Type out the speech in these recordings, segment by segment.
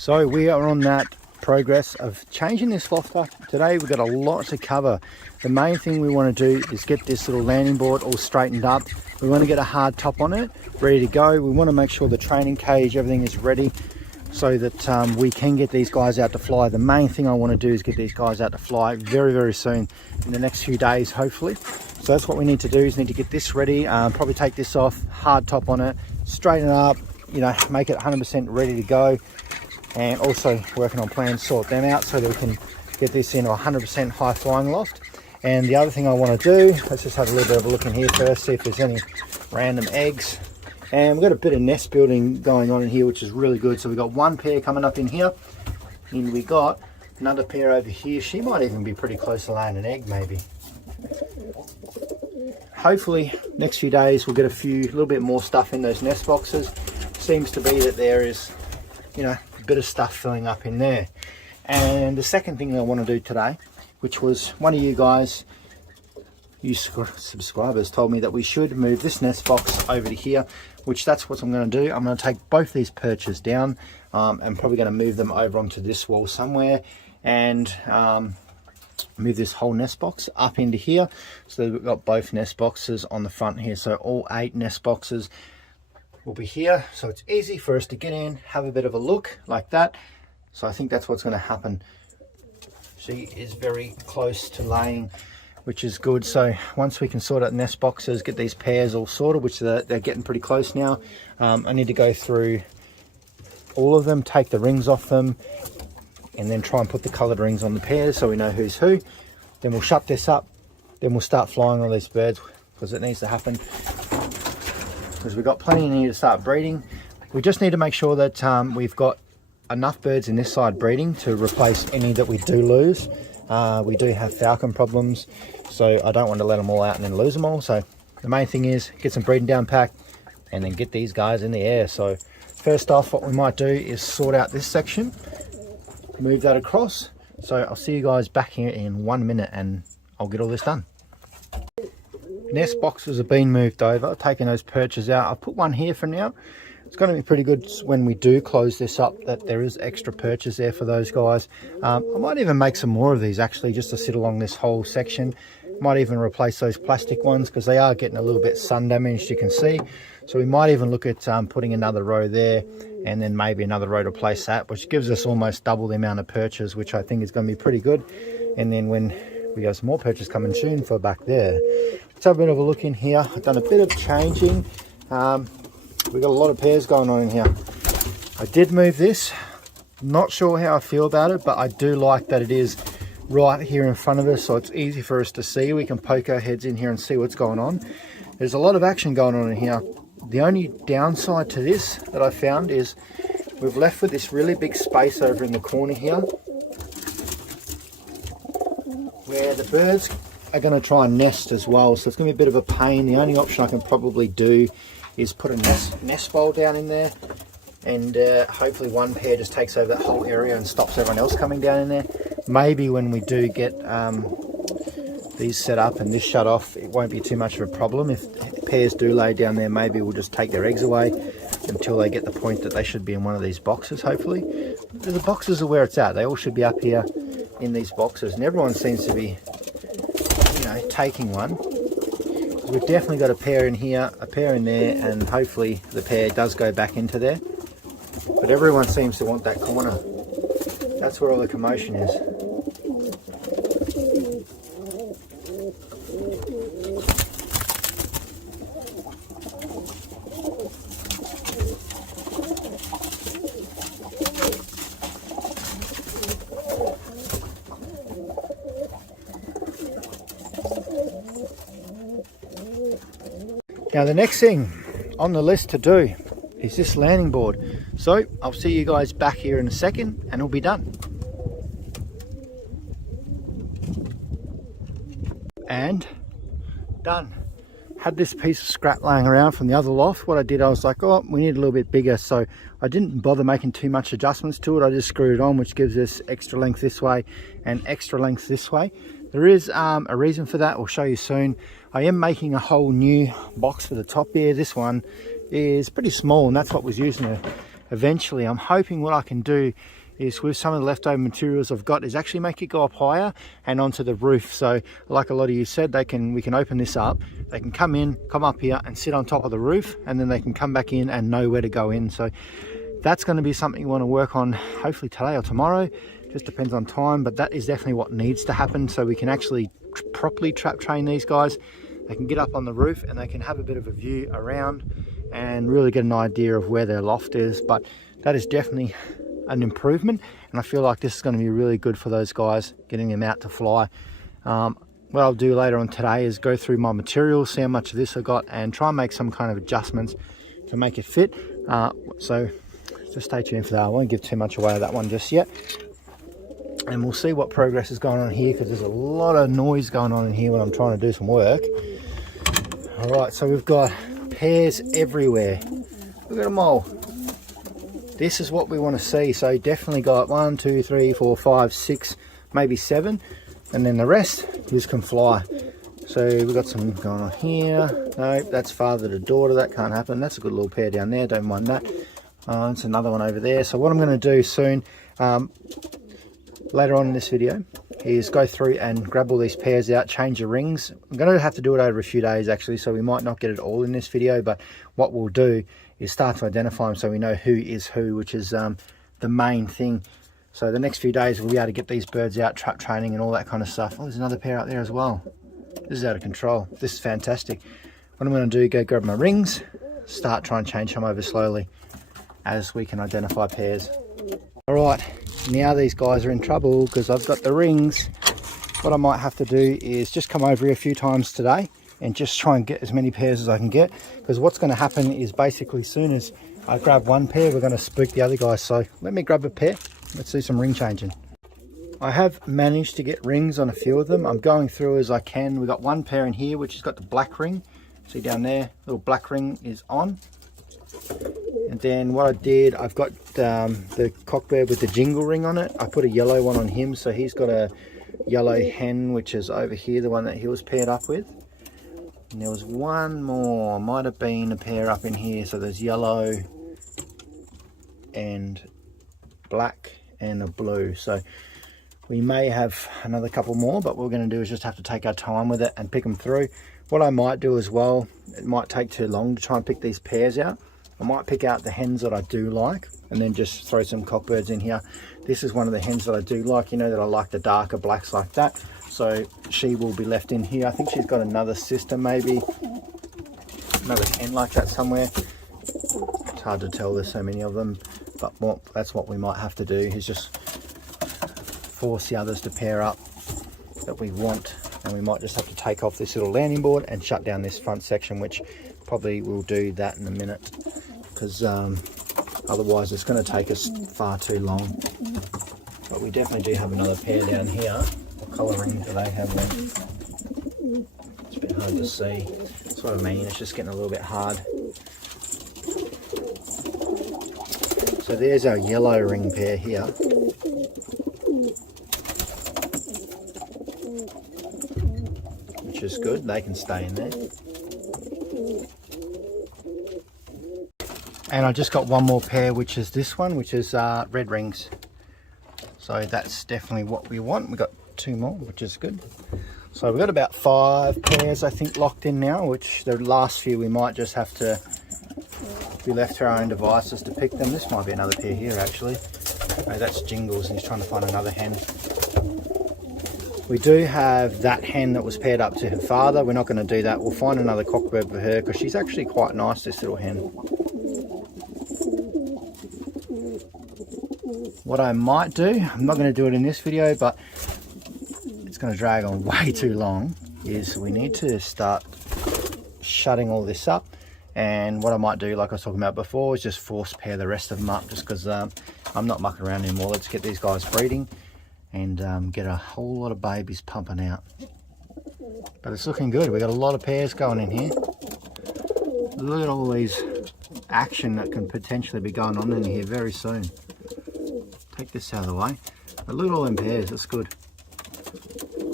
So we are on that progress of changing this loft up. Today we've got a lot to cover. The main thing we want to do is get this little landing board all straightened up. We want to get a hard top on it, ready to go. We want to make sure the training cage, everything is ready so that we can get these guys out to fly. The main thing I want to do is get these guys out to fly very, very soon, in the next few days, hopefully. So that's what we need to do, is need to get this ready, probably take this off, hard top on it, straighten it up, you know, make it 100% ready to go. And also working on plans, sort them out so that we can get this into 100% high flying loft. And the other thing I want to do, let's just have a little bit of a look in here first, see if there's any random eggs. And we've got a bit of nest building going on in here, which is really good. So we've got one pair coming up in here, and we got another pair over here. She might even be pretty close to laying an egg, maybe. Hopefully next few days we'll get a little bit more stuff in those nest boxes. Seems to be that there is, you know, bit of stuff filling up in there. And the second thing I want to do today, which was one of you guys, you subscribers, told me that we should move this nest box over to here, which that's what I'm going to do. I'm going to take both these perches down and probably going to move them over onto this wall somewhere, and move this whole nest box up into here. So we've got both nest boxes on the front here, so all 8 nest boxes will be here, so it's easy for us to get in, have a bit of a look like that. So I think that's what's going to happen. She is very close to laying, which is good. So once we can sort out nest boxes, get these pairs all sorted, which they're getting pretty close now. I need to go through all of them, take the rings off them, and then try and put the coloured rings on the pairs so we know who's who. Then we'll shut this up, then we'll start flying all these birds, because it needs to happen, because we've got plenty in here to start breeding. We just need to make sure that we've got enough birds in this side breeding to replace any that we do lose. We do have falcon problems, so I don't want to let them all out and then lose them all. So the main thing is get some breeding down pack and then get these guys in the air. So first off, what we might do is sort out this section, move that across. So I'll see you guys back here in 1 minute and I'll get all this done. Nest boxes have been moved over. I've taken those perches out. I'll put one here for now. It's going to be pretty good when we do close this up, that there is extra perches there for those guys. I might even make some more of these actually, just to sit along this whole section. Might even replace those plastic ones, because they are getting a little bit sun damaged, you can see. So we might even look at putting another row there, and then maybe another row to place that, which gives us almost double the amount of perches, which I think is going to be pretty good. And then when we got some more perches coming soon for back there. Let's have a bit of a look in here. I've done a bit of changing. We've got a lot of pairs going on in here. I did move this. Not sure how I feel about it, but I do like that it is right here in front of us, so it's easy for us to see. We can poke our heads in here and see what's going on. There's a lot of action going on in here. The only downside to this that I found is we've left with this really big space over in the corner here, where the birds are going to try and nest as well, so it's going to be a bit of a pain. The only option I can probably do is put a nest bowl down in there, and hopefully one pair just takes over that whole area and stops everyone else coming down in there. Maybe when we do get these set up and this shut off, it won't be too much of a problem. If pairs do lay down there, maybe we'll just take their eggs away until they get the point that they should be in one of these boxes, hopefully. The boxes are where it's at. They all should be up here in these boxes, and everyone seems to be, you know, taking one. We've definitely got a pair in here, a pair in there, and hopefully the pair does go back into there. But everyone seems to want that corner. That's where all the commotion is. Now the next thing on the list to do is this landing board. So I'll see you guys back here in a second and it'll be done. And done. Had this piece of scrap laying around from the other loft. What I did, I was like, oh, we need a little bit bigger. So I didn't bother making too much adjustments to it. I just screwed it on, which gives us extra length this way and extra length this way. There is a reason for that. I'll show you soon. I am making a whole new box for the top here. This one is pretty small, and that's what was used in eventually I'm hoping what I can do is, with some of the leftover materials I've got, is actually make it go up higher and onto the roof. So like a lot of you said, we can open this up, they can come up here and sit on top of the roof, and then they can come back in and know where to go in. So that's going to be something you want to work on hopefully today or tomorrow, just depends on time, but that is definitely what needs to happen so we can actually properly trap train these guys. They can get up on the roof and they can have a bit of a view around and really get an idea of where their loft is. But that is definitely an improvement, and I feel like this is going to be really good for those guys, getting them out to fly. What I'll do later on today is go through my materials, see how much of this I got, and try and make some kind of adjustments to make it fit. So just stay tuned for that. I won't give too much away of that one just yet, and we'll see what progress is going on here, because there's a lot of noise going on in here when I'm trying to do some work. All right, so we've got pairs everywhere. Look at them all. This is what we want to see. So definitely got 1, 2, 3, 4, 5, 6, maybe 7, and then the rest just can fly. So we've got some going on here. No, that's father to daughter, that can't happen. That's a good little pair down there, don't mind that. It's another one over there. So what I'm going to do soon, later on in this video, is go through and grab all these pairs out, change the rings. I'm going to have to do it over a few days actually, so we might not get it all in this video, but what we'll do is start to identify them so we know who is who, which is the main thing. So the next few days we'll be able to get these birds out, trap training and all that kind of stuff. Oh, there's another pair out there as well. This is out of control. This is fantastic. What I'm going to do, go grab my rings, start trying to change them over slowly as we can identify pairs. All right, now these guys are in trouble because I've got the rings. What I might have to do is just come over here a few times today and just try and get as many pairs as I can get, because what's going to happen is basically as soon as I grab one pair, we're going to spook the other guys. So let me grab a pair. Let's do some ring changing. I have managed to get rings on a few of them. I'm going through as I can. We've got one pair in here which has got the black ring. See down there, little black ring is on. And then what I did, I've got the cockbird with the jingle ring on it. I put a yellow one on him, so he's got a yellow hen which is over here, the one that he was paired up with. And there was one more, might have been a pair up in here. So there's yellow and black and a blue. So we may have another couple more, but what we're going to do is just have to take our time with it and pick them through. What I might do as well, it might take too long to try and pick these pairs out. I might pick out the hens that I do like and then just throw some cockbirds in here. This is one of the hens that I do like, you know, that I like the darker blacks like that. So she will be left in here. I think she's got another sister, maybe another hen like that somewhere. It's hard to tell, there's so many of them, but that's what we might have to do, is just force the others to pair up that we want. And we might just have to take off this little landing board and shut down this front section, which probably will do that in a minute, because otherwise it's going to take us far too long. But we definitely do have another pair down here. What colour ring do they have then? It's a bit hard to see. That's what I mean, it's just getting a little bit hard. So there's our yellow ring pair here. Which is good, they can stay in there. And I just got one more pair, which is this one, which is red rings. So that's definitely what we want. We've got 2 more, which is good. So we've got about 5 pairs, I think, locked in now, which the last few we might just have to be left to our own devices to pick them. This might be another pair here, actually. Oh, that's Jingles, and he's trying to find another hen. We do have that hen that was paired up to her father. We're not going to do that. We'll find another cockbird for her, because she's actually quite nice, this little hen. What I might do, I'm not going to do it in this video, but it's going to drag on way too long, is we need to start shutting all this up. And what I might do, like I was talking about before, is just force pair the rest of them up, just because I'm not mucking around anymore. Let's get these guys breeding and get a whole lot of babies pumping out. But it's looking good. We've got a lot of pairs going in here. Look at all these action that can potentially be going on in here very soon. Take this out of the way. But look at all them pairs, that's good.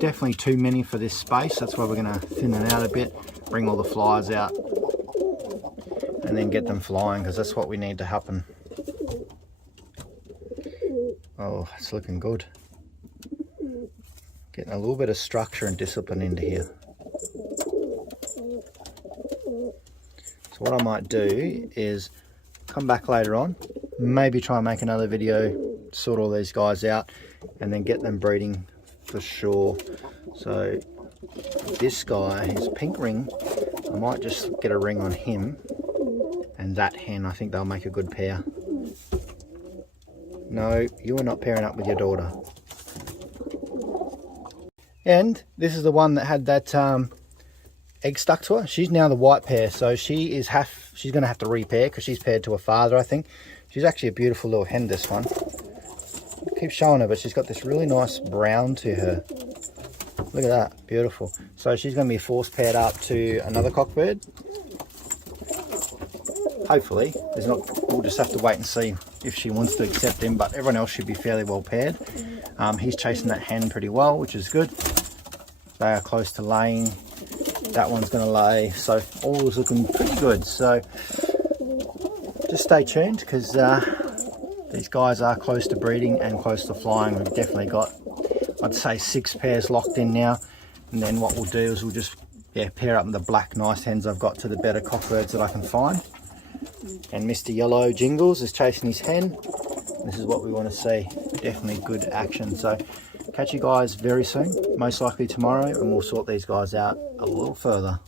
Definitely too many for this space. That's why we're going to thin it out a bit, bring all the flies out, and then get them flying, because that's what we need to happen. Oh, it's looking good. Getting a little bit of structure and discipline into here. So what I might do is come back later on, maybe try and make another video, sort all these guys out, and then get them breeding for sure. So this guy, his pink ring, I might just get a ring on him, and that hen, I think they'll make a good pair. No, you are not pairing up with your daughter. And this is the one that had that egg stuck to her. She's now the white pair, so she's going to have to repair because she's paired to her father, I think. She's actually a beautiful little hen, this one. I keep showing her, but she's got this really nice brown to her. Look at that, beautiful. So she's going to be force paired up to another cockbird. Hopefully, we'll just have to wait and see if she wants to accept him, but everyone else should be fairly well paired. He's chasing that hen pretty well, which is good. They are close to laying. That one's going to lay, so all is looking pretty good. So just stay tuned, because these guys are close to breeding and close to flying. We've definitely got, I'd say, 6 pairs locked in now, and then what we'll do is we'll just pair up the black nice hens I've got to the better cockbirds that I can find. And Mr. Yellow Jingles is chasing his hen. This is what we want to see. Definitely good action. So catch you guys very soon, most likely tomorrow, and we'll sort these guys out a little further.